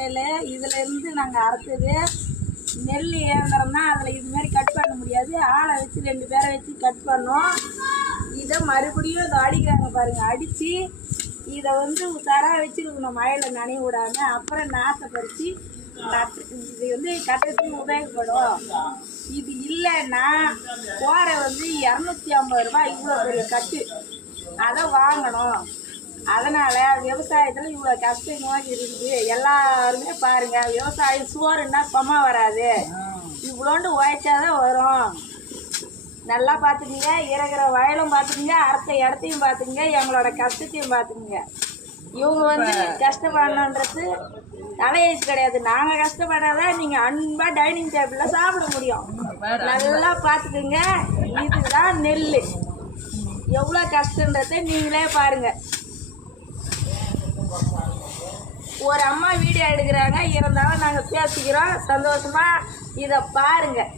வயல் இதுல நாங்கள் அறுத்தது. நெல் ஏந்திரம்னா அதில் இது மாதிரி கட் பண்ண முடியாது. ஆளை வச்சு ரெண்டு பேரை வச்சு கட் பண்ணோம். இதை மறுபடியும் இதை அடிக்கிறாங்க பாருங்கள் அடித்து இதை வந்து தரா வச்சுருக்கணும் மழையில் நனைய விடாம. அப்புறம் நாசை பறித்து இது வந்து கட்டுறதுக்கு உபயோகப்படும். இது இல்லைன்னா கோரை வந்து இரநூத்தி ஐம்பது ரூபாய் இவ்வளோ பெரிய கட்டு. அதை வாங்கணும். அதனால் விவசாயத்தில் இவ்வளோ கஷ்டமாக இருக்குது. எல்லாருமே பாருங்கள் விவசாயம் சோறுன்னா சும்மா வராது. இவ்வளோண்டு உழைச்சாதான் வரும். நல்லா பார்த்துக்குங்க இருக்கிற வயலும் பார்த்துக்குங்க அறுத்த இடத்தையும் பார்த்துக்குங்க எங்களோட கஷ்டத்தையும் பார்த்துக்குங்க. இவங்க வந்து கஷ்டப்படணுன்றது தலையெழுத்து கிடையாது. நாங்கள் கஷ்டப்படாதான் நீங்கள் அன்பாக டைனிங் டேபிளில் சாப்பிட முடியும். நல்லா பார்த்துக்குங்க. இதுதான் நெல் எவ்வளோ கஷ்டன்றதை நீங்களே பாருங்கள் ஒரு அம்மா வீடியோ எடுக்கிறாங்க. இருந்தாலும் நாங்கள் பேசிக்கிறோம். சந்தோஷமாக இதை பாருங்கள்